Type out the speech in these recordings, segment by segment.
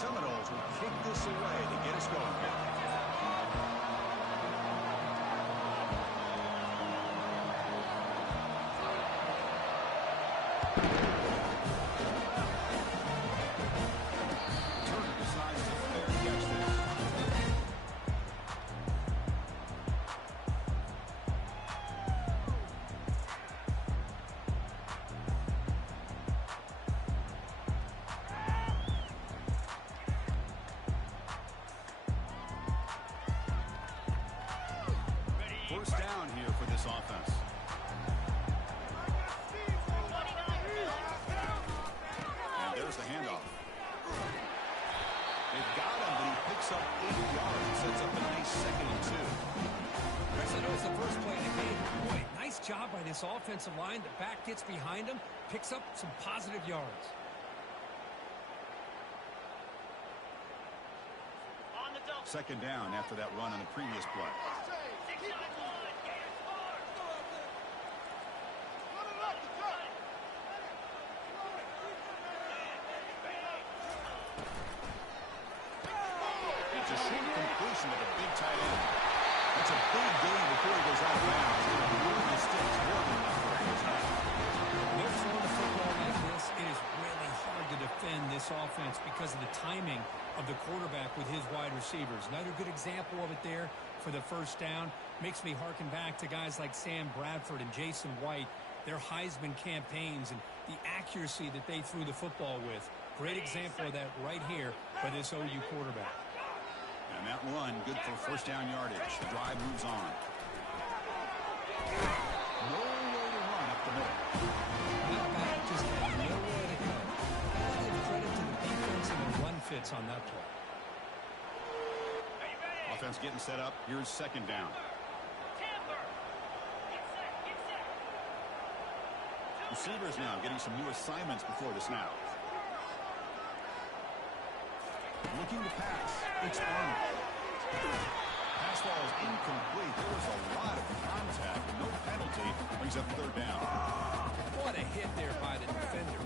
Seminoles will kick this away to get us going here. Turner decides to fair catch this. First down here for this offense. And there's the handoff. They've got him, but he picks up 8 yards and sets up a nice 2nd and 2. Chris, I know it's the first play of the game. Boy, nice job by this offensive line. The back gets behind him, picks up some positive yards. Second down after that run on the previous play. It's a short completion with a big tight end. That's a big gain before he goes out of bounds. He's going to move the sticks more than enough for a first down. When they're throwing the football like this, it is really hard to defend this offense because of the timing of the quarterback with his wide receivers. Another good example of it there for the first down. Makes me harken back to guys like Sam Bradford and Jason White, their Heisman campaigns and the accuracy that they threw the football with. Great example of that right here by this OU quarterback. And that run, good for first down yardage. The drive moves on. No way to run up the middle. Not bad, just had nowhere to go. Gotta give credit to the defense and the run fits on that play. Offense getting set up. Here's second down. Receivers now getting some new assignments before the snap. Looking to pass. It's Arnold. Pass ball is incomplete. There was a lot of contact. No penalty. Brings up third down. What a hit there by the defender.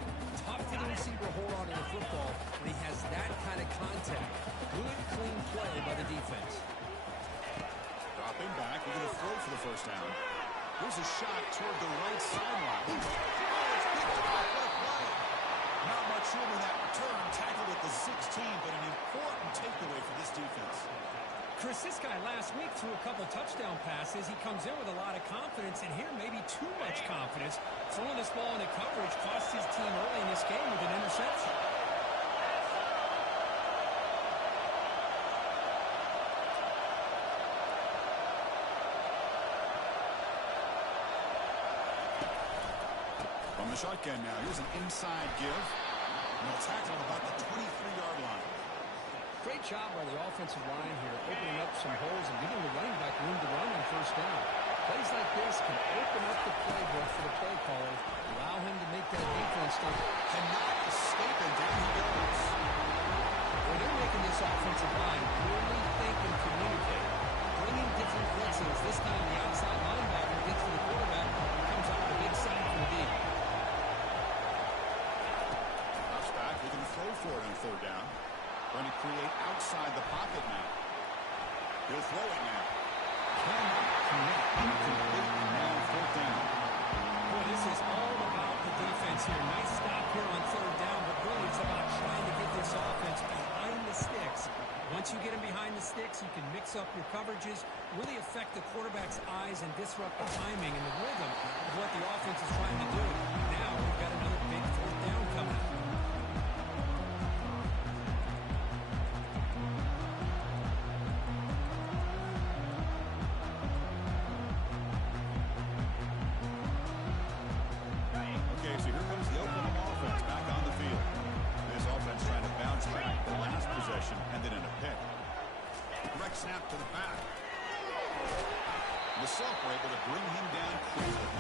Tough for the receiver to hold on to the football when he has that kind of contact. Good, clean play by the defense. Dropping back. We're going to throw for the first down. Here's a shot toward the right sideline. Oh, it's picked off. What a play. Not much room in that return. Tackled at the 16, but an important takeaway for this defense. Chris, this guy last week threw a couple touchdown passes. He comes in with a lot of confidence, and here maybe too much confidence. Throwing this ball into coverage cost his team early in this game with an interception. From the shotgun now, here's an inside give. And they'll tackle about the 23-yard line. Great job by the offensive line here, opening up some holes and giving the running back room to run on first down. Plays like this can open up the playbook for the play caller, allow him to make that defense think, cannot escape, and down he goes. Well, they're making this offensive line really think and communicate, bringing different blitzes. This time the outside linebacker gets to the quarterback and comes out with a big sack from the deep. Drops back, looking to throw for it on third down. Trying to create outside the pocket now. He'll throw it now. Cannot connect. Incomplete, and now fourth down. Boy, this is all about the defense here. Nice stop here on third down, but really it's about trying to get this offense behind the sticks. Once you get him behind the sticks, you can mix up your coverages, really affect the quarterback's eyes and disrupt the timing and the rhythm of what the offense is trying to do. Now we've got another big fourth down coming up. Snap to the back. The Silk were able to bring him down quickly.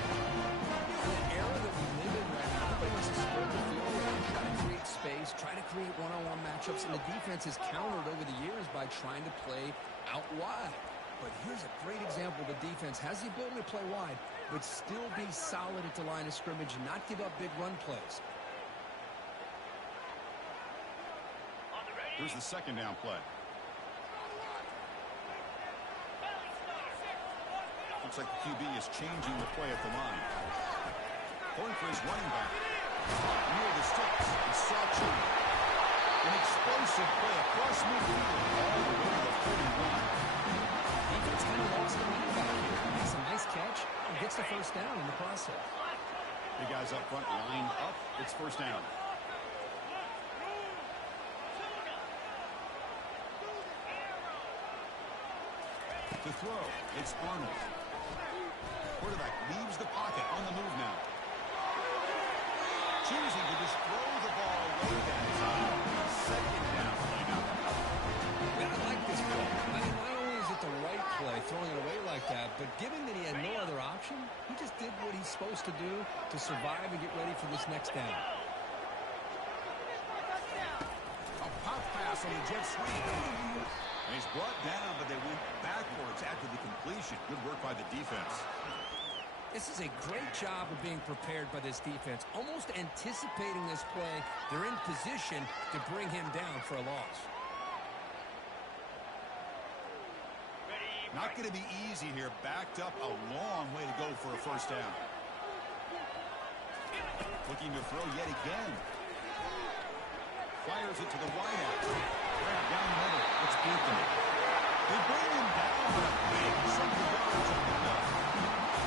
The era that we live in right now, everybody wants to spread the field around, try to create space, try to create one-on-one matchups, and the defense has countered over the years by trying to play out wide. But here's a great example. The defense has the ability to play wide, but still be solid at the line of scrimmage and not give up big run plays. On the ready. Here's the second down play. Looks like the QB is changing the play at the line. Going for his running back. Near the sticks. He saw Chu. An explosive play across midfield. All the way to the 41. Defense kind of lost the running back here. Makes a nice catch and gets the first down in the process. The guys up front lined up. It's first down. To throw, it's Arnold. Quarterback leaves the pocket on the move now. Choosing to just throw the ball away that time. Second down play now. And I like this play. I mean, not only is it the right play, throwing it away like that, but given that he had no other option, he just did what he's supposed to do to survive and get ready for this next down. A pop pass on the jet sweep. And he's brought down, but they went backwards after the completion. Good work by the defense. This is a great job of being prepared by this defense. Almost anticipating this play, they're in position to bring him down for a loss. Not going to be easy here. Backed up a long way to go for a first down. Looking to throw yet again. Fires it to the wideout. Grab down the middle. It's Beacon. They bring him down with a big chunk of yards on the left.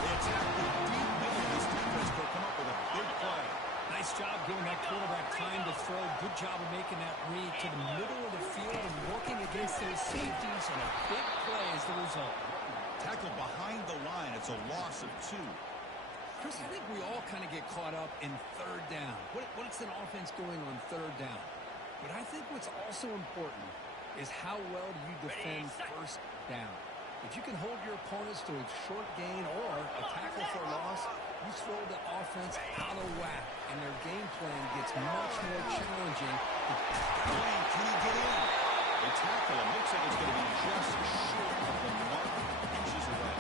They attack the deep middle of this defense. They'll come up with a big play. Nice job giving that quarterback time to throw. Good job of making that read to the middle of the field and working against those safeties, and a big play is the result. Tackle behind the line. It's a loss of 2. Chris, I think we all kind of get caught up in third down. What's an offense doing on third down? But I think what's also important is how well do you defend first down. If you can hold your opponents to a short gain or a tackle for a loss, you throw the offense out of whack, and their game plan gets much more challenging. Can he get in? They tackle him. Looks like it's going to be just short of the mark. Inches away.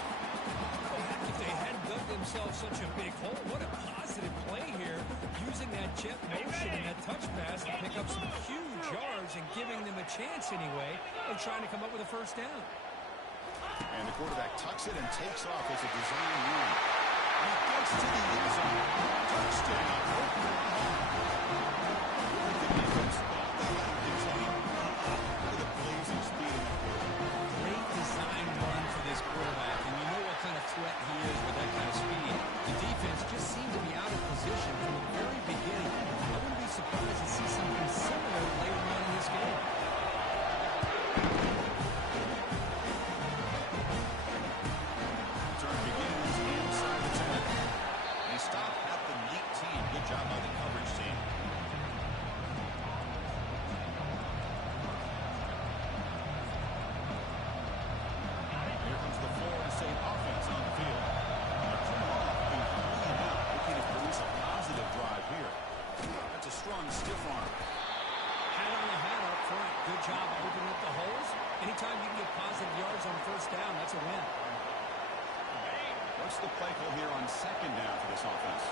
If they hadn't dug themselves such a big hole, what a positive play here, using that jet motion and that touch pass to pick up some huge yards and giving them a chance anyway of trying to come up with a first down. And the quarterback tucks it and takes off as a design run. He gets to the end zone. Touchdown. The defense, they let him contain. Look at the blazing speed in that quarterback. Great design run for this quarterback, and you know what kind of threat he is with that kind of speed. The defense just seemed to be out of position from the very beginning. I wouldn't be surprised to see something similar later on in this game. Turn begins inside the 10. They stop at the 19. Good job by the coverage team. Here comes the Florida State offense on the field. They're coming off a 3-and-out, looking to produce a positive drive here. That's a strong stiff arm. Hat on the hat up front. Good job of opening up the holes. Anytime you can get positive yards on first down, that's a win. What's the play call here on second down for this offense?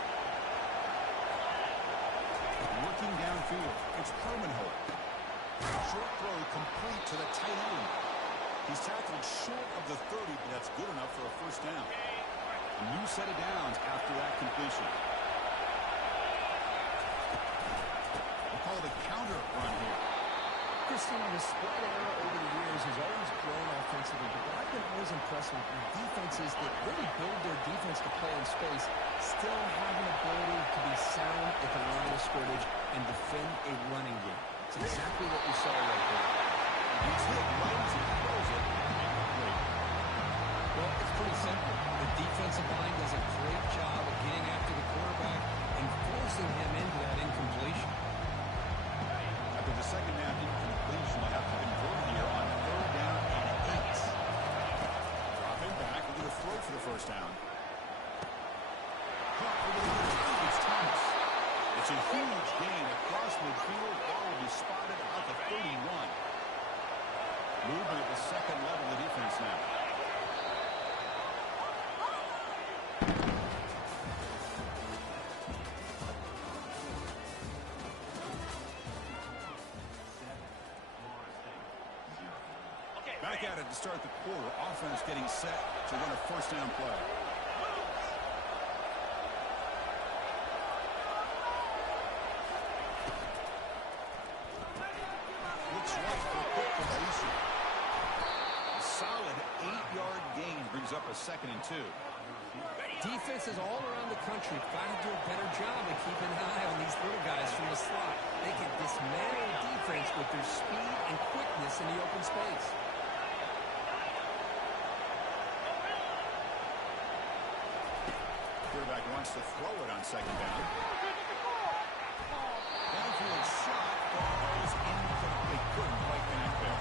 Working downfield. It's Permanholt. Short throw complete to the tight end. He's tackled short of the 30, but that's good enough for a first down. A new set of downs after that completion. We'll call it a counter run here. Christian, the spread era over the years has always grown offensively, but I've been always impressed with defenses that really build their defense to play in space, still have an ability to be sound at the line of scrimmage and defend a running game. It's exactly what we saw right there. He's hit right as he throws it. Well, it's pretty simple. The defensive line does a great job of getting after the quarterback and forcing him into that incompletion. After the second down incompletion, they'll have to convert here on third down and 8. Dropping back, we're going to throw for the first down. Caught over the middle. It's Thomas. It's a huge gain across midfield. Ball will be spotted at the 31. Movement at the second level of the defense now. Back at it to start the quarter. Offense getting set to run a first down play. Looks right for a quick completion. A solid 8-yard gain brings up a 2nd and 2. Defenses all around the country got to do a better job of keeping an eye on these little guys from the slot. They can dismantle defense with their speed and quickness in the open space. Quarterback wants to throw it on 2nd down. Downfield shot. Ball goes incomplete. Couldn't quite connect there.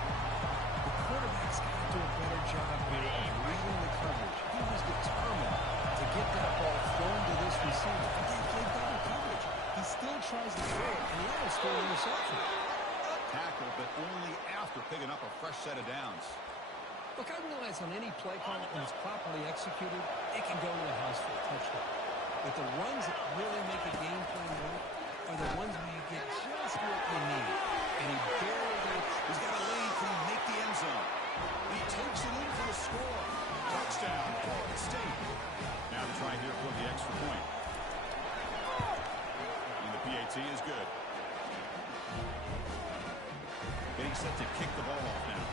The quarterback's got to do a better job here of reading the coverage. He was determined to get that ball thrown to this receiver. He didn't play double coverage. He still tries to throw it, and he almost threw an interception. Tackle, but only after picking up a fresh set of downs. Look, I realize on any play call, when it's properly executed, it can go to the house for a touchdown. But the runs that really make a game plan work are the ones where you get just what you need. And he barely got it. He's got a lead. Can he make the end zone? He takes it in for the score. Touchdown, Florida State. Now to try here for the extra point. And the PAT is good. Getting set to kick the ball off now.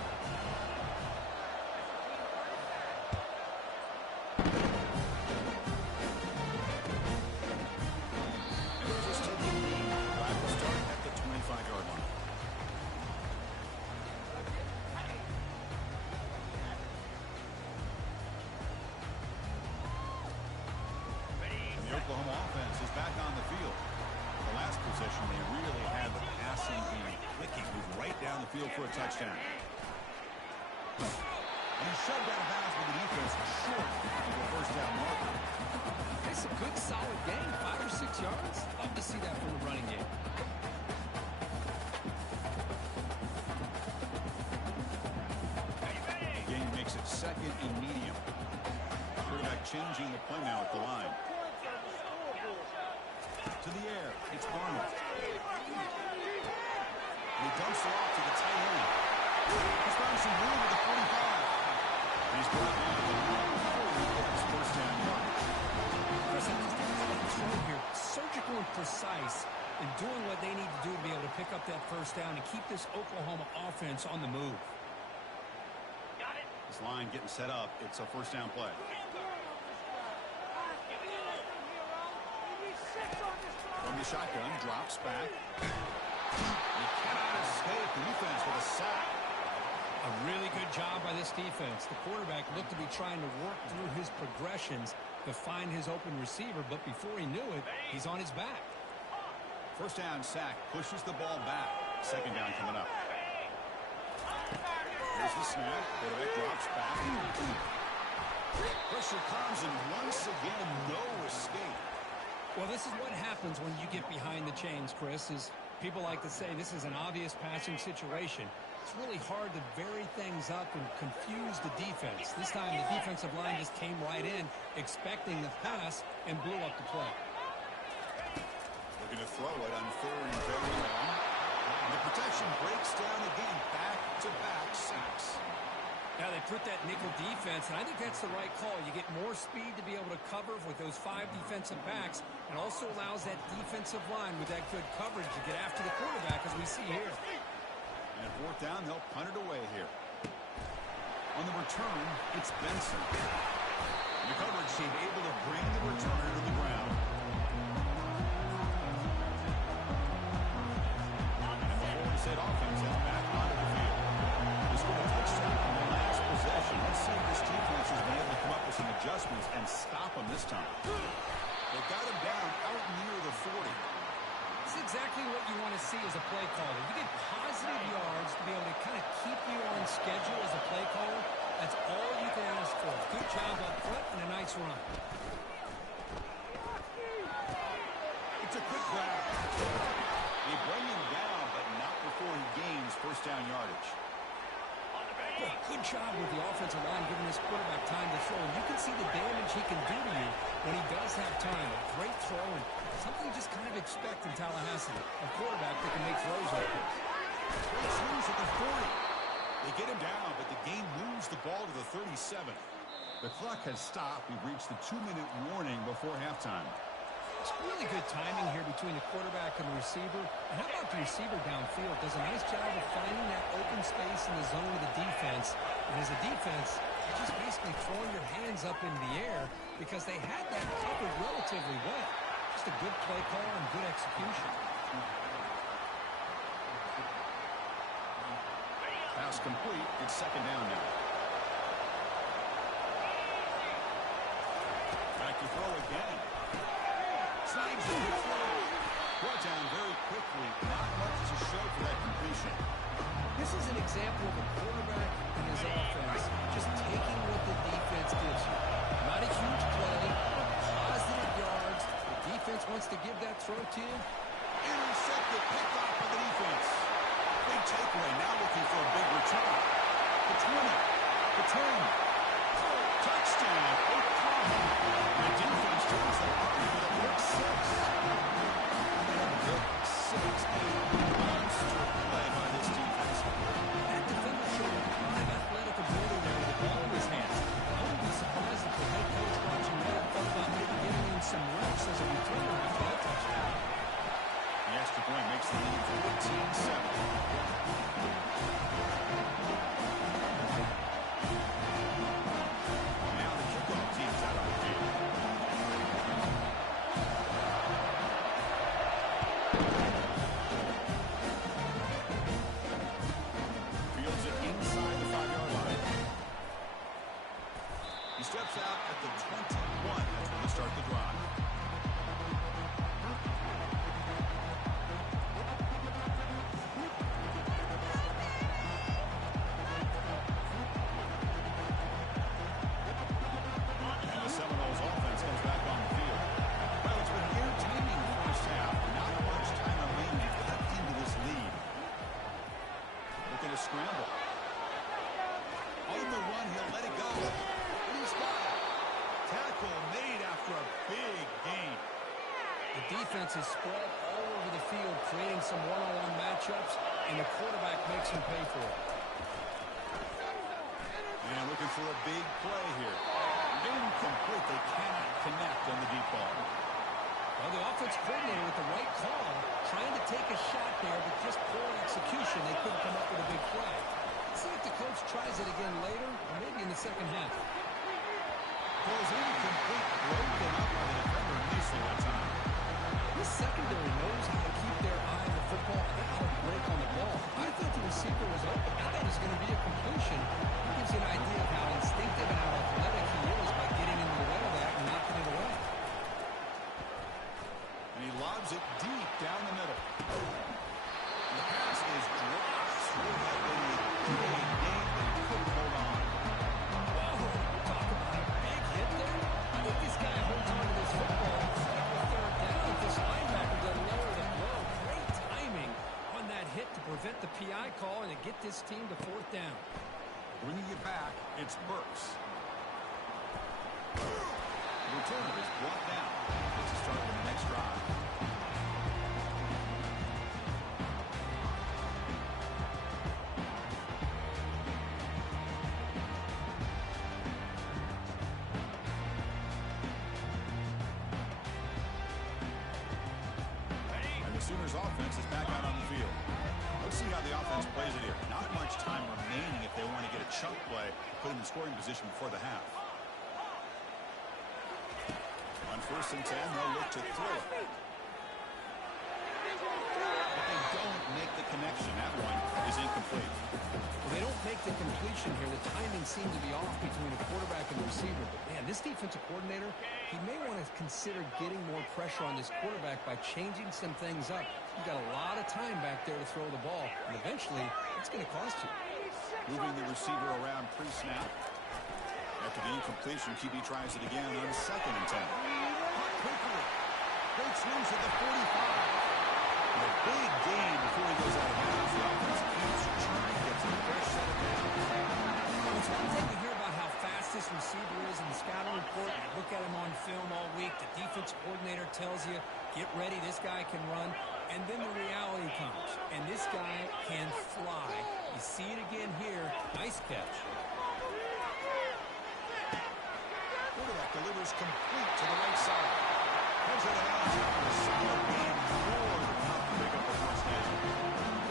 Oklahoma offense is back on the field. The last possession, they really had the passing and clicking, moved right down the field for a touchdown. And he shoved out of bounds with the defense short of the first down marker. It's a good, solid game, 5 or 6 yards. Love to see that from the running game. The game makes it 2nd and medium. Quarterback changing the play now at the line. To the air, it's Arnold. And he dumps it off to the tight end. He's found some room at the 45. He's brought down to his first down yard. Here, surgical and precise in doing what they need to do to be able to pick up that first down and keep this Oklahoma offense on the move. This line getting set up. It's a first down play. From the shotgun, drops back. He cannot escape the defense with a sack. A really good job by this defense. The quarterback looked to be trying to work through his progressions to find his open receiver, but before he knew it, he's on his back. First down sack, pushes the ball back. 2nd down coming up. Here's the snap. Quarterback drops back. Pressure comes, and once again, no escape. Well, this is what happens when you get behind the chains, Chris, is people like to say this is an obvious passing situation. It's really hard to vary things up and confuse the defense. This time the defensive line just came right in, expecting the pass, and blew up the play. Looking to throw it on 3rd and very long. The protection breaks down again, back-to-back sacks. Now they put that nickel defense, and I think that's the right call. You get more speed to be able to cover with those 5 defensive backs, and also allows that defensive line with that good coverage to get after the quarterback, as we see here. And at 4th down, they'll punt it away here. On the return, it's Benson. The coverage team able to bring the returner to the ground. And the Florida State offense is back onto the field. They scored a touchdown on the last possession. Let's see if this defense has been able to come up with some adjustments and stop them this time. They got him down out near the 40. This is exactly what you want to see as a play caller. You get positive yards to be able to kind of keep you on schedule as a play caller. That's all you can ask for. Good job up front and a nice run. It's a quick grab. They bring him down, but not before he gains first down yardage. Boy, good job with the offensive line giving this quarterback time to throw. And you can see the damage he can do to you when he does have time. A great throw and something you just kind of expect in Tallahassee. A quarterback that can make throws like this. Great swings at the 40. They get him down, but the gain ball to the 37. The clock has stopped. We've reached the 2-minute warning before halftime. It's really good timing here between the quarterback and the receiver. And how about the receiver downfield? Does a nice job of finding that open space in the zone of the defense. And as a defense, you're just basically throwing your hands up into the air because they had that covered relatively well. Just a good play call and good execution. Pass complete. It's second down now. Back to throw again. Snags the throw. Brought down very quickly. Not much to show for that completion. This is an example of a quarterback and his offense just taking what the defense gives you. Not a huge play, but positive yards. The defense wants to give that throw to you. Intercepted, picked off by the defense. Big takeaway, now looking for a big return. The 20, the 10. Touchdown, Oklahoma. The defense turns the party with a pick six. And pick six, a monster play by this defense. That defender showed a lot of athletic ability there with the ball in his hands. I wouldn't be surprised if the head coach watching that thought about maybe getting in some reps as a returner after that touchdown. The extra point makes the lead 14-7. Now the kickoff team's out on the field. Fields it inside the 5-yard line. He steps out at the 21. That's when they start the drive. Defense is spread all over the field, creating some one-on-one matchups, and the quarterback makes him pay for it. And looking for a big play here. Incomplete. They cannot connect on the deep ball. Well, the offense coordinator with the right call, trying to take a shot there, but just poor execution. They couldn't come up with a big play. Let's see if the coach tries it again later, or maybe in the second half. Goes incomplete, broken up by the defender nicely that time. This secondary knows how to keep their eye on the football and how to break on the ball. I thought the receiver was open. I thought it was going to be a completion. It gives you an idea of how instinctive and how athletic he is by getting into the way of that and knocking it away. And he lobs it deep down the middle. The pass is dropped. Would have been a great game, but he couldn't hold on. Whoa, talk about a big hit there. I think this guy holds on to this football. Third down, this linebacker doesn't lower the blow. Great timing on that hit to prevent the PI call and to get this team to fourth down. Bringing it back, it's Burks. The returner is brought down. It's a start of the next drive. Sooners offense is back out on the field. Let's see how the offense plays it here. Not much time remaining if they want to get a chunk play, put them in scoring position before the half. On 1st and 10, they'll look to throw it. But they don't make the connection. That one is incomplete. Well, they don't make the completion here. The timing seemed to be off between the quarterback and the receiver. But, man, this defensive coordinator, he may want to consider getting more pressure on this quarterback by changing some things up. You've got a lot of time back there to throw the ball, and eventually it's going to cost you. Moving the receiver around pre-snap. After the incompletion, QB tries it again on 2nd and 10. Caught quickly. Breaks loose at the 45. And a big gain before he goes out of bounds. The offense keeps trying, gets a fresh set of downs. It's one thing to hear about how fast this receiver is in the scouting report. You look at him on film all week. The defense coordinator tells you, get ready, this guy can run. And then the reality comes. And this guy can fly. You see it again here. Nice catch. quarterback delivers complete to the right side. Here's an analogy for a solid game, more than enough to pick up the first down.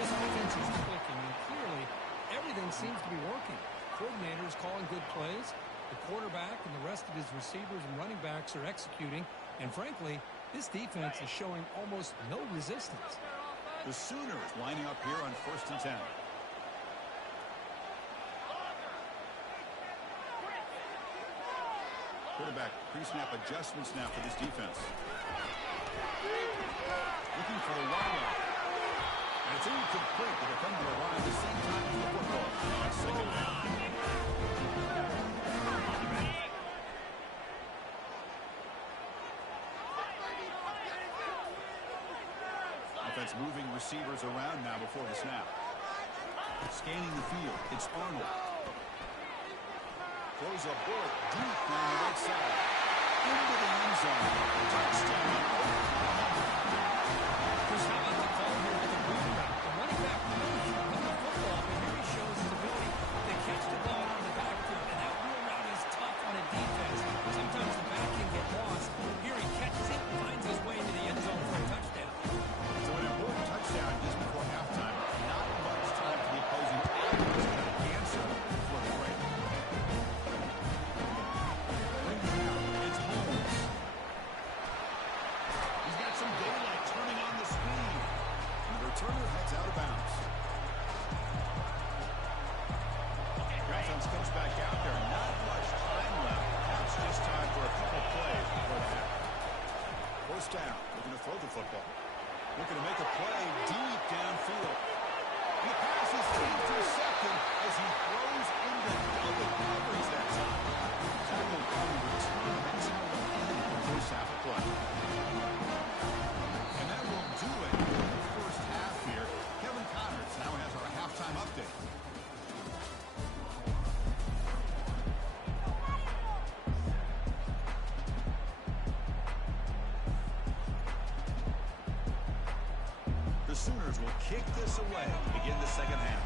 This offense is clicking, and clearly everything seems to be working. Coordinators calling good plays. The quarterback and the rest of his receivers and running backs are executing. And frankly, this defense is showing almost no resistance. The Sooners lining up here on 1st and 10. Quarterback pre-snap adjustments now for this defense. Looking for the wideout. And it's incomplete. The defender arrived at the same time as the football. On 2nd down. Offense moving receivers around now before the snap. Scanning the field. It's Arnold. Throws a bullet deep down the right side. Into the end zone. Touchdown. Chris, how about the call here with the running back? The running back knows you run the football, but here he shows his ability to catch the ball on the backfield. And that wheel route is tough on a defense. Sometimes the back can get lost. Here he catches it and finds his way to the end zone for a touchdown. So an important touchdown just before halftime. Not much time for the opposing offense to answer for the break. It's Holmes. He's got some daylight turning on the speed. And the returner heads out of bounds. Offense comes back out there. Not much time left. Perhaps just time for a couple plays before the half. 1st down. Looking to throw the football. Looking to make a play deep downfield. And the pass is intercepted as he throws into double coverage that time. Tackle on the return. That's how we'll end the first half of play. And that will do it for the first half here. Kevin Connors now has our halftime update. The Sooners will kick this away to begin the second half.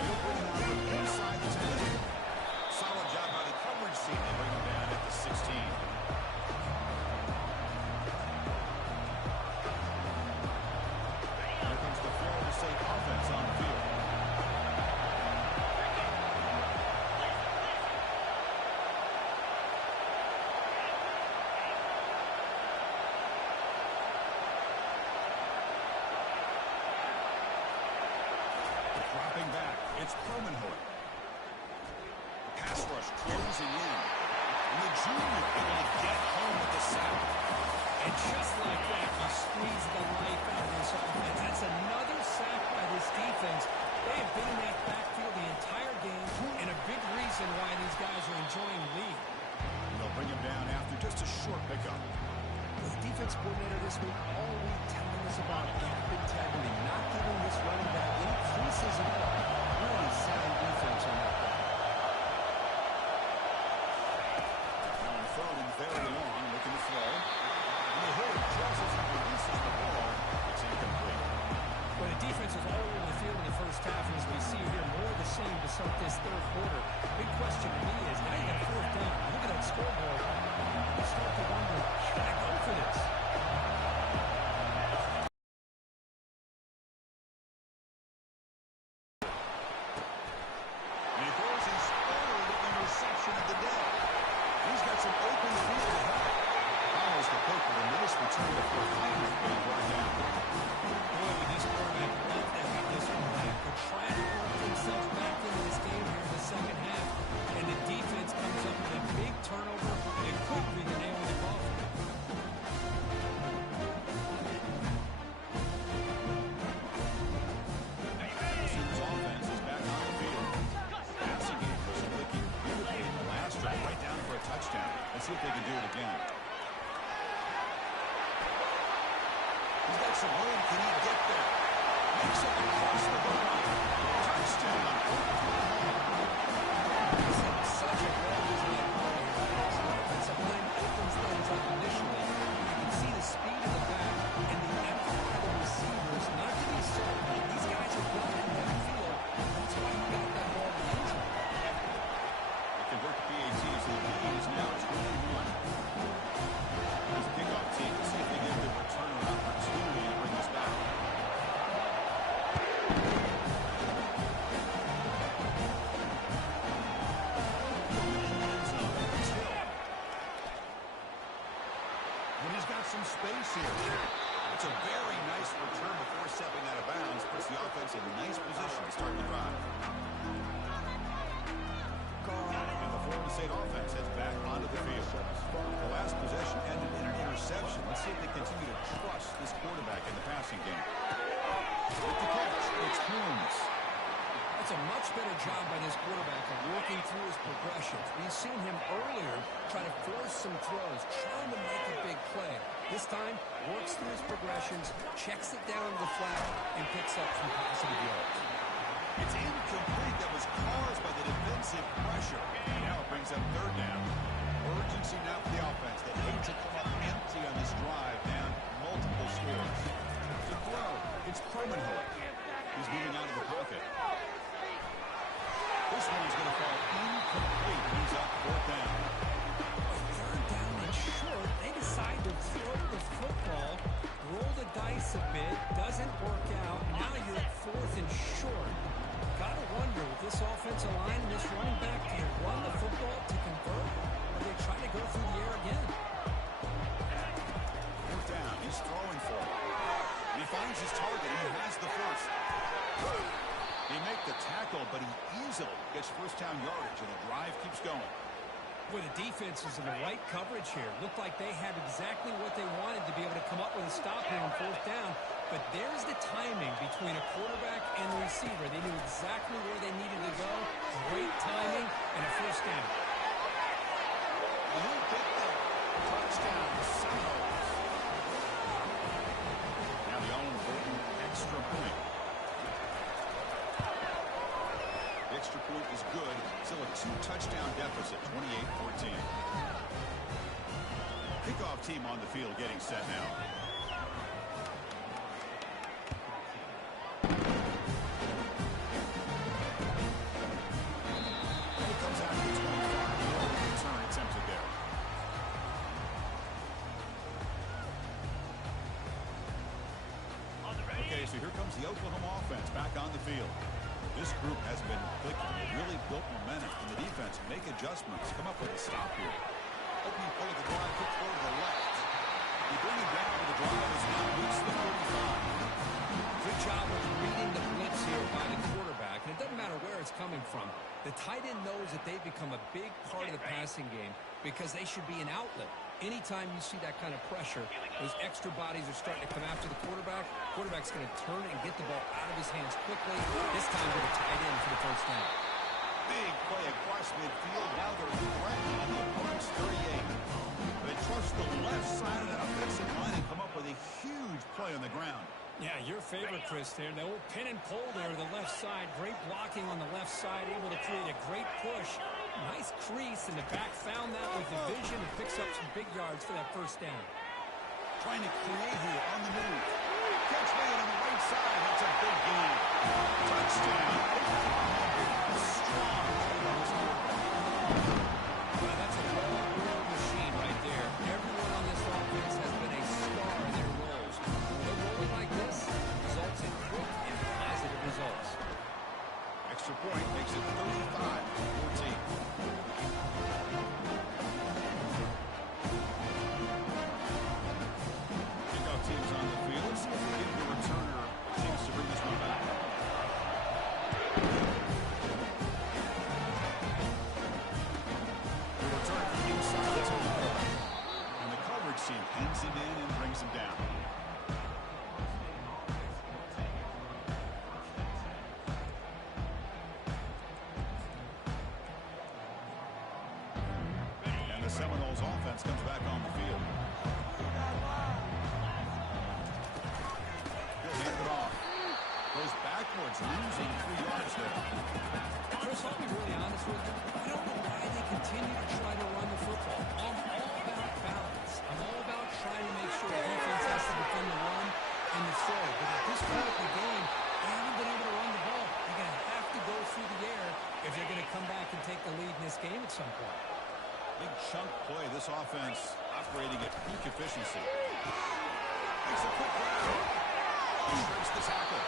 They'll bring it out from inside the 10. Solid job by the coverage team. They bring him down at the 16. Here comes the Florida State offense on the field. Dropping back, it's Permanhoy. The pass rush closing in. And the junior able to get home with the sack. And just like that, you squeeze the life out of this offense. That's another sack by this defense. They have been in that backfield the entire game, and a big reason why these guys are enjoying the lead. And they'll bring him down after just a short pickup. The defense coordinator this week all week telling us about gap integrity, not giving this running back any creases at all. Really sound defense on that play. On 3rd and very long, looking to throw. And the hitter crosses and releases the ball. It's incomplete. Well, the defense was all over the field in the first half, and as we see here, more of the same to start this 3rd quarter. Big question to me is, now you got 4th down. Look at that scoreboard. You start to wonder, should I go for this? And he throws his 3rd interception of the day. He's got some open field ahead. Follows the pick with a nice return before finally being brought down. Boy, would this quarterback love to have this one back. They're trying to work themselves back into this game here in the second half. And the defense comes up with a big turnover. It could be the nail in the coffin. The Sooners offense is back on the field. Passing game was clicking beautifully in the last drive, right down for a touchdown. Let's see if they can do it again. He's got some room. Can he get there? Makes it across the goal line. Touchdown. This is such a well-designed play here. The offensive line opens things up initially. You can see the speed of the back and the effort by the receivers. Not to be certain, these guys are building got some space here. It's a very nice return before stepping out of bounds. Puts the offense in a nice position to start the drive. And the Florida State offense heads back onto the field. The last possession ended in an interception. Let's see if they continue to trust this quarterback in the passing game. With the catch, it's Holmes. That's a much better job by this quarterback of working through his progressions. We've seen him earlier try to force some throws, trying to make a big play. This time, works through his progressions, checks it down to the flat, and picks up some positive yards. It's incomplete. That was caused by the defensive pressure. Now it brings up third down. Urgency now for the offense. They hate to come up empty on this drive, down multiple scores. To throw, it's Permanhoek. He's moving out of the pocket. This one is going to fall incomplete. He's up fourth down. Third down and short. They decide to throw the football, roll the dice a bit, doesn't work out. Now you're at fourth and short. Gotta wonder, with this offensive line and this running back, do you run the football to convert, or they try to go through the air again? Fourth down. He's throwing for it. And he finds his target. He has the first. They make the tackle, but he easily gets first down yardage, and the drive keeps going. Boy, the defense is in the right coverage here. Looked like they had exactly what they wanted to be able to come up with a stop here on fourth down. But there's the timing between a quarterback and the receiver. They knew exactly where they needed to go. Great timing and a first down. He'll get there. Touchdown, Seminoles. Now the all-important extra point. The extra point is good. Still a two-touchdown deficit, 28-14. Kickoff team on the field getting set now. It comes out to the 25. Return attempted there. Okay, so here comes the Oklahoma offense back on the field. This group has been clicking. They really built momentum in the defense. Make adjustments. Come up with a stop here. Opening play of the drive, quick throw to the left. They bring it down to the drive as now reaches the 35. Good job of reading the blitz here by the quarterback. And it doesn't matter where it's coming from. The tight end knows that they've become a big part of the passing game because they should be an outlet. Anytime you see that kind of pressure, those extra bodies are starting to come after the quarterback. Quarterback's going to turn and get the ball out of his hands quickly. This time with a tight end for the first down. Big play across midfield. Now they're threatening on the opponent's 38. They trust the left side of that offensive line and come up with a huge play on the ground. Yeah, your favorite, Chris, there. The old pin and pull there to the left side. Great blocking on the left side, able to create a great push. Nice crease in the back. Found that with the vision and picks up some big yards for that first down. Trying to create here on the move. Catch made on the right side. That's a big gain. Touchdown. Strong. Well, that's a well-oiled machine right there. Everyone on this offense has been a star in their roles. When they're rolling like this, results in quick and positive results. Extra point makes it 35-14. Kickoff teams on the field. See if they give the returner a chance to bring this one back. The return inside the 10. And the coverage team pins him in and brings him down. And the Seminoles offense comes back on the field. He'll hand it off. Goes backwards, losing 3 yards there. Chris, I'll be really honest with you. I don't know why they continue to try to run the football. I'm all about balance. I'm all about trying to make sure the defense has to defend the run and the throw. But at this point of the game, they haven't been able to run the ball. They're going to have to go through the air if they're going to come back and take the lead in this game at some point. Big chunk play. This offense operating at peak efficiency. Makes a quick round. Shrinks the tackle.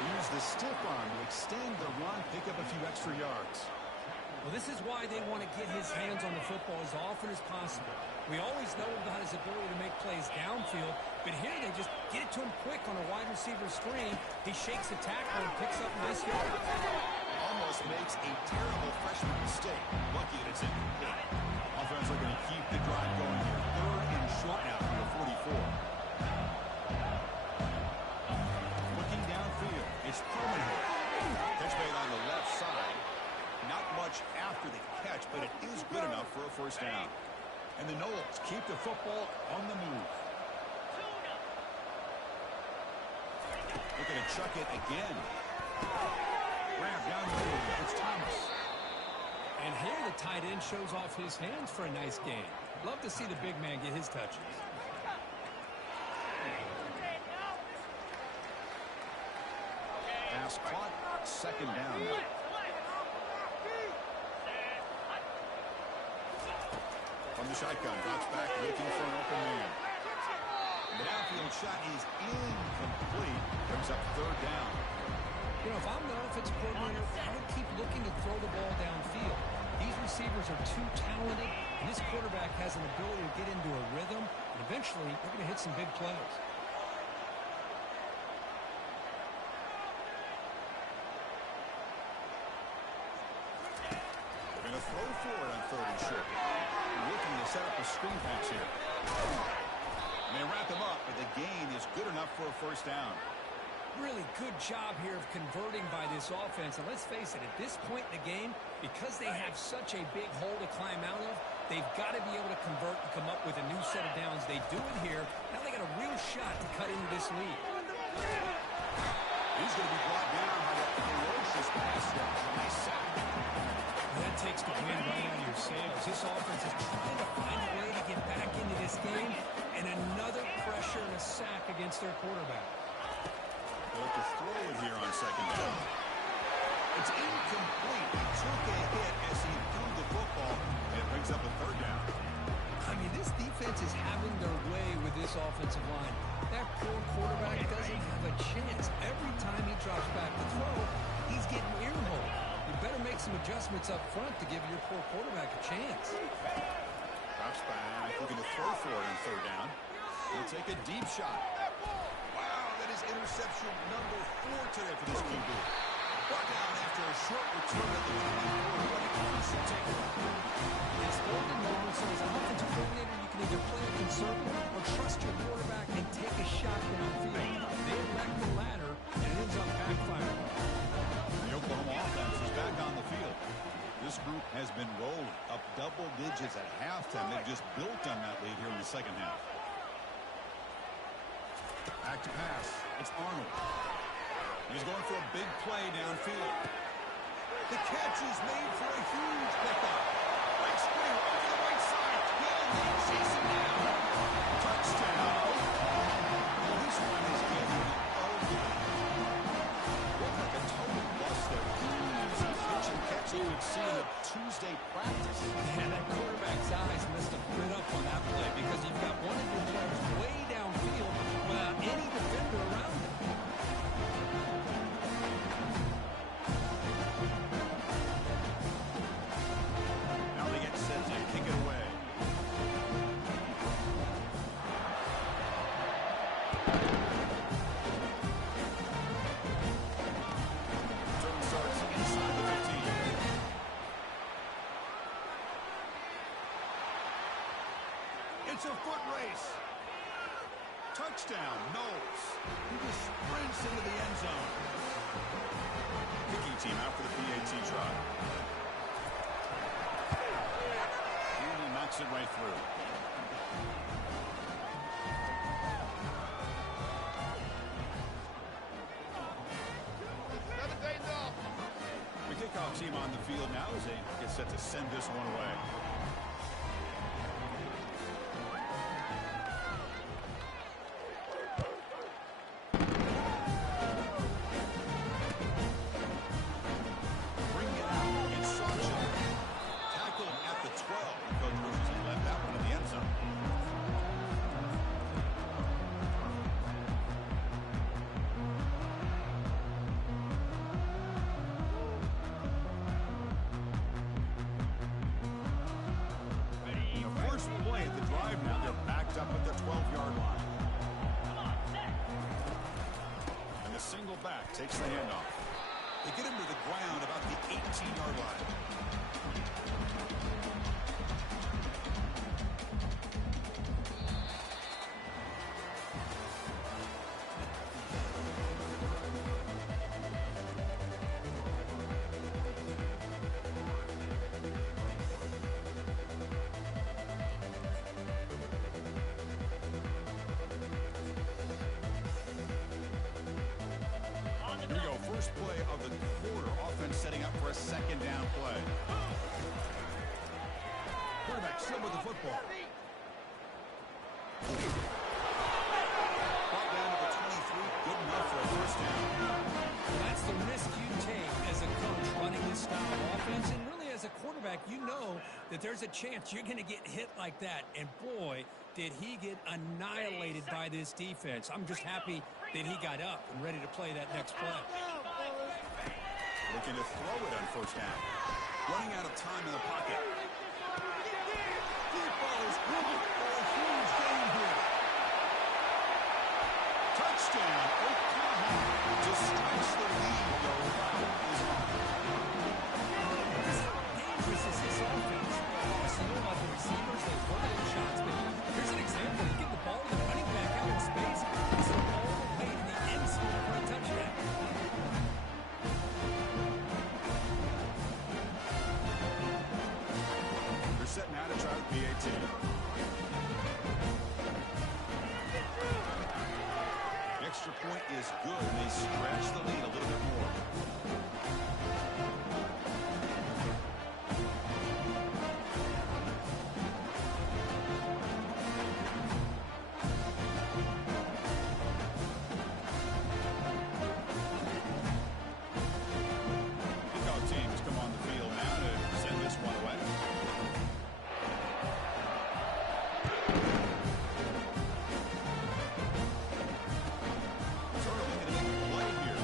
Use the stiff arm to extend the run, pick up a few extra yards. Well, this is why they want to get his hands on the football as often as possible. We always know about his ability to make plays downfield, but here they just get it to him quick on a wide receiver screen. He shakes the tackle and picks up nice yards. Almost makes a terrible freshman mistake. Lucky that it's incomplete. Offense are going to keep the drive going here. 3rd and short now from the 44. Looking downfield, it's Permanent. Catch made on the left side. Not much after the catch, but it is good enough for a first down. And the Noles keep the football on the move. Looking to chuck it again. Grab down the middle. It's Thomas. And here the tight end shows off his hands for a nice gain. Love to see the big man get his touches. Pass caught. 2nd down. From the shotgun, drops back, looking for an open man. The downfield shot is incomplete. Brings up 3rd down. You know, if I'm the offensive coordinator, I would keep looking to throw the ball downfield. These receivers are too talented, and this quarterback has an ability to get into a rhythm, and eventually they're going to hit some big plays. They're going to throw for it on 3rd and short. Looking to set up a screen pass here. And they wrap him up, but the gain is good enough for a first down. Really good job here of converting by this offense. And let's face it, at this point in the game, because they have such a big hole to climb out of, they've got to be able to convert and come up with a new set of downs. They do it here. Now they got a real shot to cut into this lead. He's going to be brought down by a ferocious pass rush. Nice sack. That takes the wind right out of your sails. This offense is trying to find a way to get back into this game, and another pressure and a sack against their quarterback. They'll have to throw it here on 2nd down. It's incomplete. He took a hit as he threw the football, and it brings up a 3rd down. I mean, this defense is having their way with this offensive line. That poor quarterback doesn't have a chance. Every time he drops back to throw, he's getting earholed. You better make some adjustments up front to give your poor quarterback a chance. Drops back, looking to throw for it on 3rd down. He'll take a deep shot. Wow, that is interception number 4 today for this QB. Brought down after a short return at the end of the quarter. What a crucial takeaway. It's third and long, so as an offensive coordinator, you can either play it conservative or trust your quarterback and take a shot downfield. They elect the latter, and it ends up backfiring. The Oklahoma offense is back on the field. This group has been rolling up double digits at halftime. They've just built on that lead here in the 2nd half. Back to pass. It's Arnold. He's going for a big play downfield. The catch is made for a huge pickup. Quick screen over the right side. Hill will chase him down. Touchdown. Well, this one is getting ugly. Looked like a total bust there. Easy pitch and catch you would see in a Tuesday practice. Yeah, that quarterback's eyes must have lit up on that play because you've got one of your players way downfield without any defender around him. Now they get set to kick it away. Return starts inside the 15. It's a foot race. Touchdown, Knowles. He just sprints into the end zone. Kicking team out for the PAT try. And he knocks it right through. The kickoff team on the field now as they get set to send this one away. Bring it out. It's Sancho. Tackled at the 12. Coach Richardson left that one in the end zone. play of the drive now. They're backed up at the 12-yard line. And the single back takes the handoff. They get him to the ground about the 18-yard line. Here we go, first play of the quarter. Offense setting up for a second down play. Quarterback still with the football. Ball down to the 23, good enough for a first down. That's the risk you take as a coach running this style of offense. And really as a quarterback, you know that there's a chance you're going to get hit like that. And boy, did he get annihilated by this defense. I'm just happy that he got up and ready to play that next play. Looking to throw it on first down. Running out of time in the pocket. Deep ball is good for a huge gain here. Touchdown, Oklahoma. To stretch the lead, the route is on. How dangerous is this offense? You know about the receivers, those vertical shots, but here's an example. You give the ball to the running back out in space, it's all the way to the end zone for a touchdown. They're setting out to try the PAT. Extra point is good, and they stretch the lead a little bit more. Kickoff teams come on the field now to send this one away. Turling to make a play here.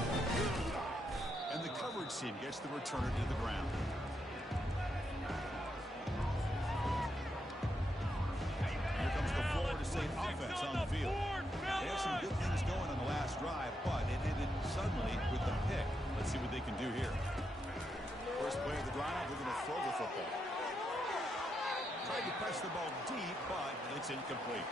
And the coverage team gets the returner to the ground. Here comes the Florida State offense on the field. They had some good things going on the last drive, but it ended suddenly with the pick. Let's see what they can do here. First play of the drive, they're going to throw the football. Tried to press the ball deep, but it's incomplete.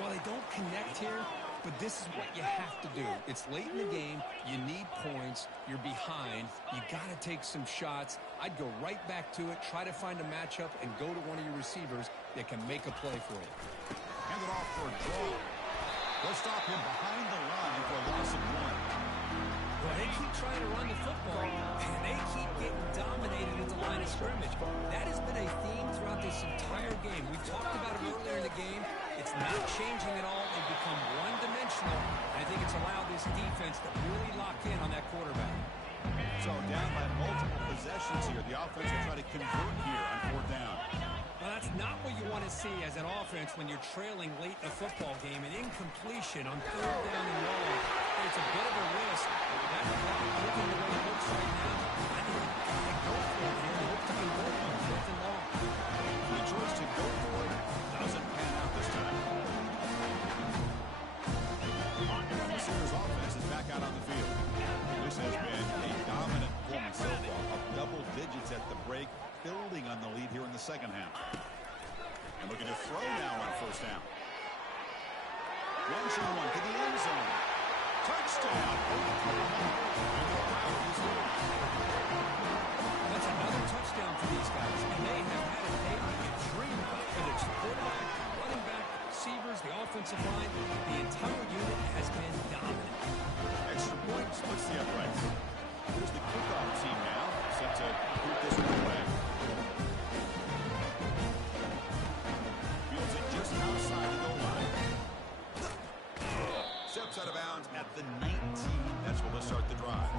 Well, they don't connect here, but this is what you have to do. It's late in the game. You need points. You're behind. You got to take some shots. I'd go right back to it, try to find a matchup, and go to one of your receivers that can make a play for you. Hand it off for a draw. They'll stop him behind the line for a loss of one. Well, they keep trying to run the football, and they keep getting dominated at the line of scrimmage. That has been a theme throughout this entire game. We talked about it earlier in the game. It's not changing at all. They've become one-dimensional. I think it's allowed this defense to really lock in on that quarterback. So down by multiple possessions here. The offense will try to convert here on fourth down. Well, that's not what you want to see as an offense when you're trailing late in a football game. An incompletion on third down and long. It's a bit of a risk. That's looking the way it looks right now. I think you got to go for it here and hope to convert on fourth and long. The choice to go for it doesn't pan out this time. The Sooners offense is back out on the field. This has been a dominant performance so far. Up double digits at the break, building on the lead here in the second half. And looking to throw now on first down. Launching one to the end zone. Touchdown. That's another touchdown for these guys, and they have had a day you can dream about. Whether it's the quarterback, running back, receivers, the offensive line, the entire unit has been dominant. Extra point splits the uprights. Here's the kickoff team now, set to boot this one away. Fields it just outside the goal line. Steps out of bounds at the 19. That's where they'll start the drive.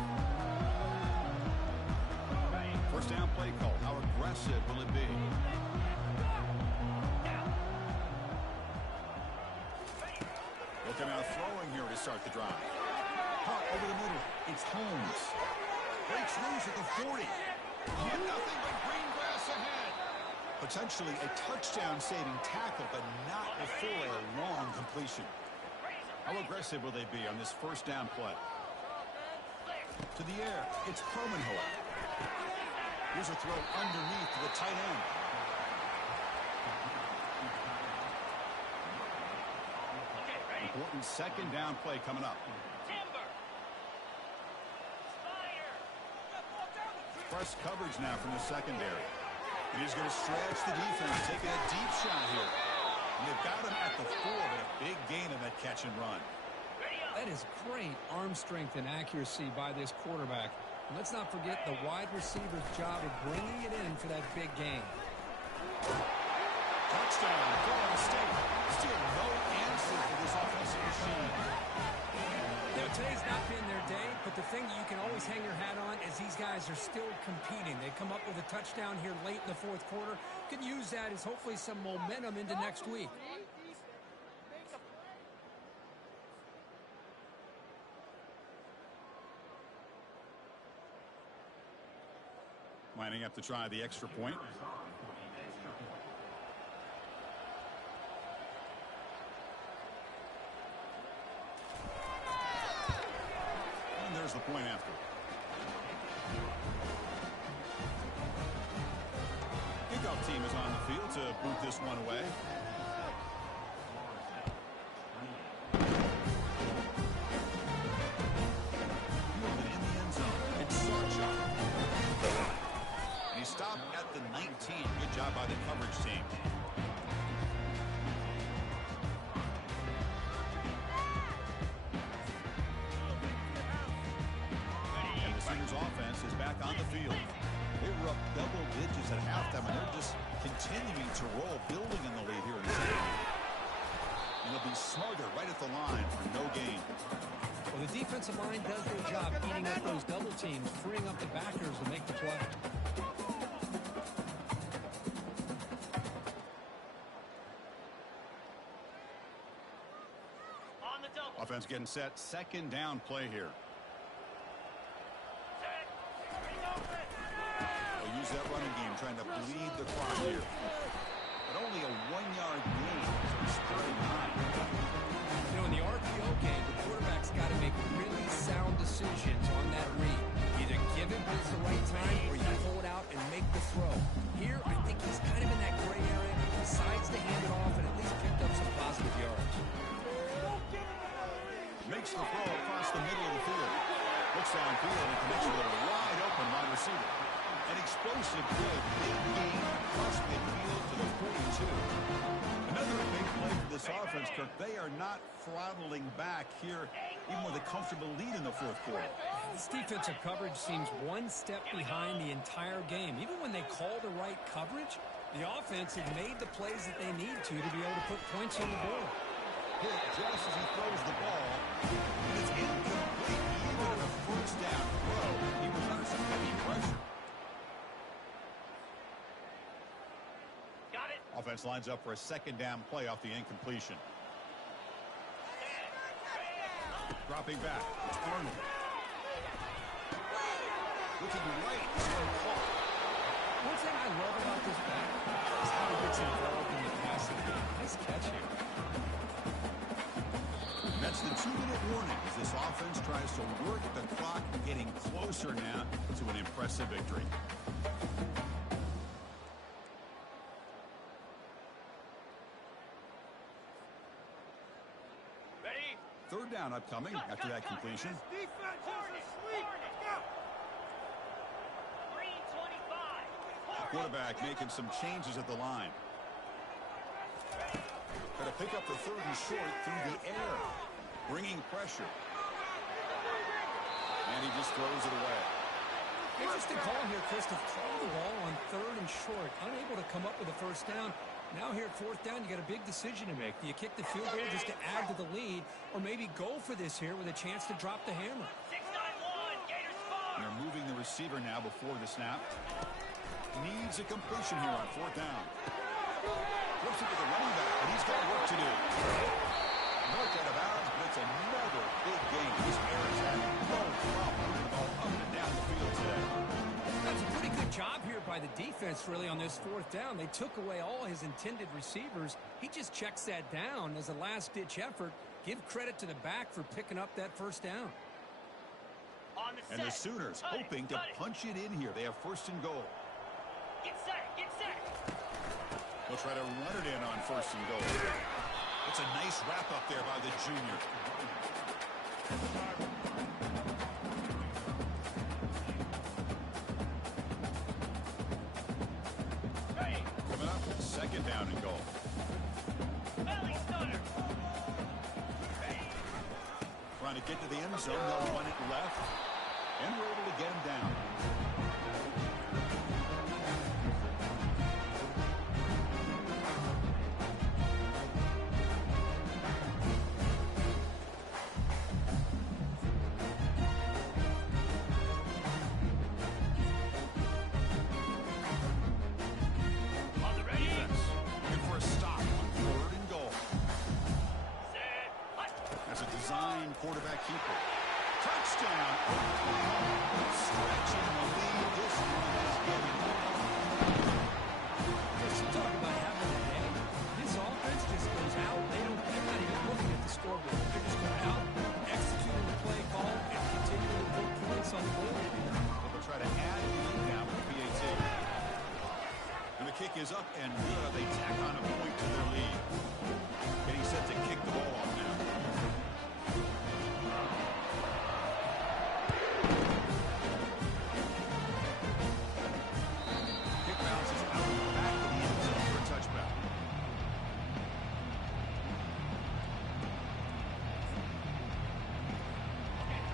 First down play call. How aggressive will it be? Looking out throwing here to start the drive. Caught over the middle. It's Holmes. Breaks loose at the 40. Nothing but green grass ahead. Potentially a touchdown-saving tackle, but not before a long completion. How aggressive will they be on this first down play? To the air, it's Hermanholt. Here's a throw underneath to the tight end. Important second down play coming up. Press coverage now from the secondary. And he's going to stretch the defense, taking a deep shot here. And they've got him at the 4, but a big gain in that catch and run. That is great arm strength and accuracy by this quarterback. And let's not forget the wide receiver's job of bringing it in for that big gain. Touchdown, Florida State. Still no answer for this offensive machine. You know, today's not been their day, but the thing that you can always hang your hat on is these guys are still competing. They come up with a touchdown here late in the fourth quarter. Could use that as hopefully some momentum into next week. Lining up to try the extra point. And there's the point after. Kickoff team is on the field to boot this one away. Fielded in the end zone. It's Sarchuk. And he stopped at the 19. Good job by the coverage team. And the Sooners offense is back on the field. They were up double digits at halftime, and they're just continuing to roll, building in the lead here in the second. And they'll be smarter right at the line for no gain. Well, the defensive line does their job eating up those double teams, freeing up the backers to make the play. Offense getting set. Second down play here. They'll use that running game, trying to bleed the clock here. But only a 1-yard gain as they're 39. You know, in the RPO game, the quarterback's got to make really sound decisions on that read. Either give it when it's the right time, or you pull it out and make the throw. Here, I think he's kind of in that gray area. Decides to hand it off and at least picked up some positive yards. Makes the throw across the middle of the field. Looks downfield and connects with a wide open wide receiver. An explosive play, big gain across midfield to the 42. Another big play for this offense, Kirk. They are not throttling back here, even with a comfortable lead in the fourth quarter. This defensive coverage seems one step behind the entire game. Even when they call the right coverage, the offense has made the plays that they need to be able to put points on the board. Hit just as he throws the ball, and it's incomplete. Even on a first down throw, he was under some heavy pressure. Got it. Offense lines up for a second down play off the incompletion. Dropping back, it's Arnold. Looking right for a call. One thing I love about this back is how he gets involved in the passing game. Nice catch here. That's the 2-minute warning as this offense tries to work the clock, getting closer now to an impressive victory. Ready? Third down upcoming after that completion. Defense is asleep. Go. Green 25. Quarterback making some changes at the line. Got to pick up the third and short through the air. Bringing pressure. And he just throws it away. Interesting call here, Chris, to throw the ball on third and short. Unable to come up with a first down. Now here at fourth down, you got a big decision to make. Do you kick the field goal just to add to the lead, or maybe go for this here with a chance to drop the hammer? 6-9-1. Gators far. They're moving the receiver now before the snap. Needs a completion here on fourth down. Looks into the running back, and he's got work to do. Marked out of bounds, but it's another big gain. This Aaron's had no problem moving the ball up and down the field today. That's a pretty good job here by by the defense, really, on this fourth down. They took away all his intended receivers. He just checks that down as a last-ditch effort. Give credit to the back for picking up that first down. On the set. And the Sooners Cut it, hoping to cut it. punch it in here. They have first and goal. Get set, get set. They'll try to run it in on first and goal. It's a nice wrap up there by the junior. Ready. Coming up, second down and goal. Belly stunner. Trying to get to the end zone. They'll run it left. And we're able to get him down. On the ready. Looking for a stop on third and goal. Set. Hut. That's a design quarterback keeper. Touchdown. Stretching the lead. This one is getting Just to talk about having a day, this offense just goes out. They're not even looking at the scoreboard. They're just going out, executing the play call, and continuing to put points on the board. They'll try to add the lead now with the PAT. And the kick is up and good. They tack on a point to their lead. Getting set to kick the ball off now. Kick bounces out back to the end zone for a touchback.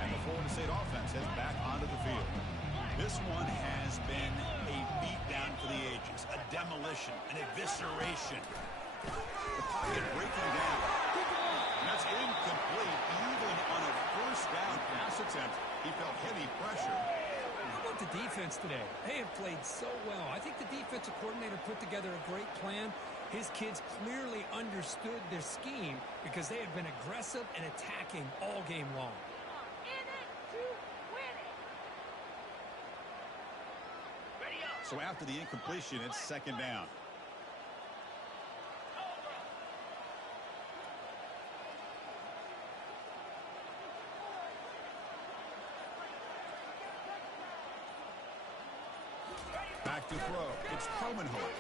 And the Florida State offense heads back onto the field. This one has been a beatdown for the ages, a demolition, an evisceration. The pocket breaking down. And that's incomplete. Even on a first down pass attempt, he felt heavy pressure. How about the defense today? They have played so well. I think the defensive coordinator put together a great plan. His kids clearly understood their scheme because they have been aggressive and attacking all game long. In it to win it. Ready up. So after the incompletion, it's second down. Back to throw. It's Promenhoek.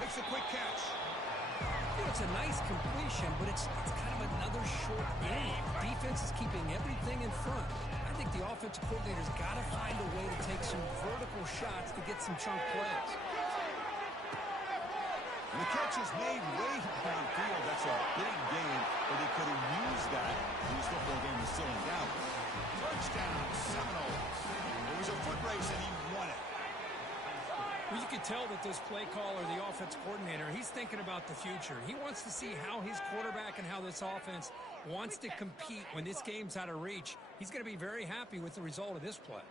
Makes a quick catch. You know, it's a nice completion, but it's kind of another short game. Defense is keeping everything in front. I think the offensive coordinator's got to find a way to take some vertical shots to get some chunk plays. And the catch is made way downfield. That's a big gain, but they could have used that when this football game was still in doubt. Touchdown, Seminoles. It was a foot race, and he won it. Well, you can tell that this play caller, the offense coordinator, he's thinking about the future. He wants to see how his quarterback and how this offense wants to compete when this game's out of reach. He's going to be very happy with the result of this play.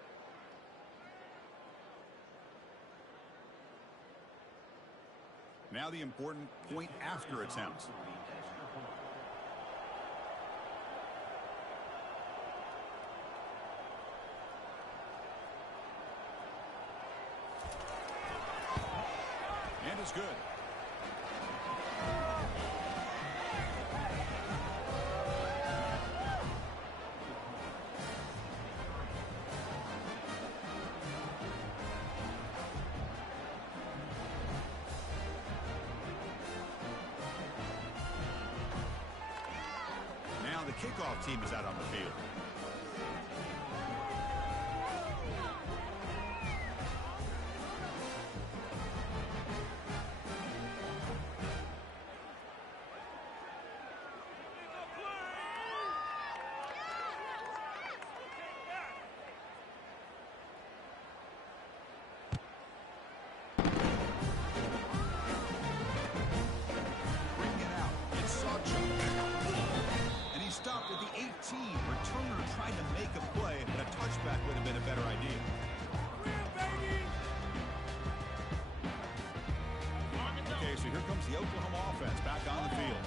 Now the important point after attempt. And it's good. Now the kickoff team is out on the field. Stopped at the 18. Returner tried to make a play, but a touchback would have been a better idea. Okay, so here comes the Oklahoma offense back on the field.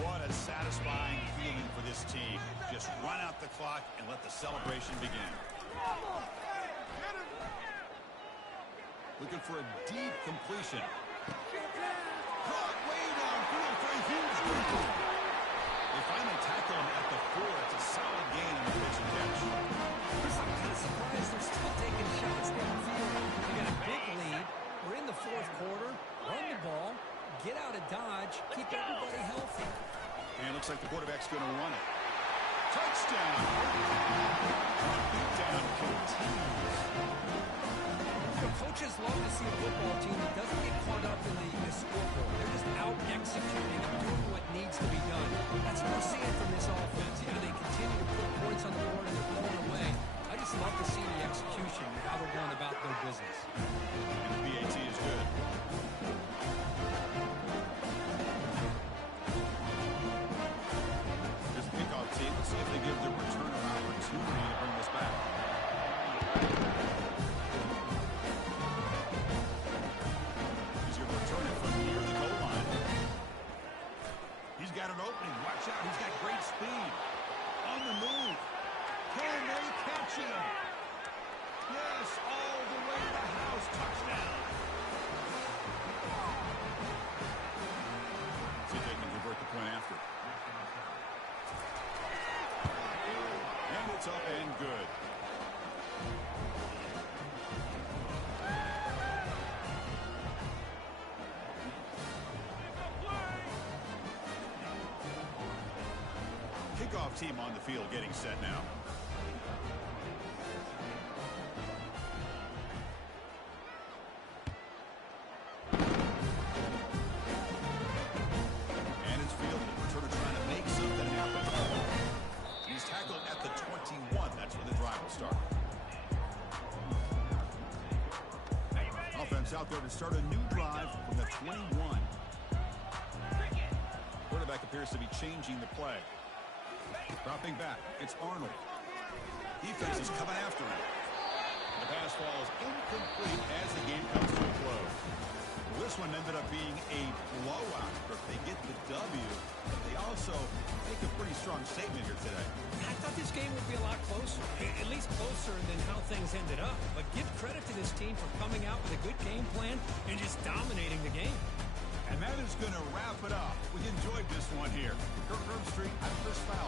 What a satisfying feeling for this team. Just run out the clock and let the celebration begin. Looking for a deep completion. Caught way downfield for a huge goal. They finally tackle him at the 4. It's a solid gain in the pitch and catch. I'm kind of surprised they're still taking shots downfield. They got a big lead. We're in the fourth quarter. Run the ball. Get out of Dodge. Keep everybody healthy. And it looks like the quarterback's going to run it. Touchdown. The beatdown continues. Coaches love to see a football team that doesn't get caught up in the scoreboard. They're just out executing and doing what needs to be done. That's what we're seeing from this offense. Yeah, they continue to put points on the board and they're blowing away. I just love to see the execution and how they're going about their business. And the BAT is good. This kickoff team, let's see if they give the returner opportunity to bring this back. Got an opening. Watch out. He's got great speed. On the move. Can they catch him? Yes, all the way to the house. Touchdown. See if they can convert the point after. And it's up and good. Kickoff team on the field getting set now. And it's fielded. Returner trying to make something happen. He's tackled at the 21. That's where the drive will start. Offense out there to start a new drive from the 21. Quarterback appears to be changing the play. Dropping back, it's Arnold. Defense is coming after him. The pass falls incomplete as the game comes to a close. This one ended up being a blowout, but they get the W. But they also make a pretty strong statement here today. I thought this game would be a lot closer, at least closer than how things ended up. But give credit to this team for coming out with a good game plan and just dominating the game. And that is going to wrap it up. We enjoyed this one here. Kirk Herbstreit, I'm Chris Fowler.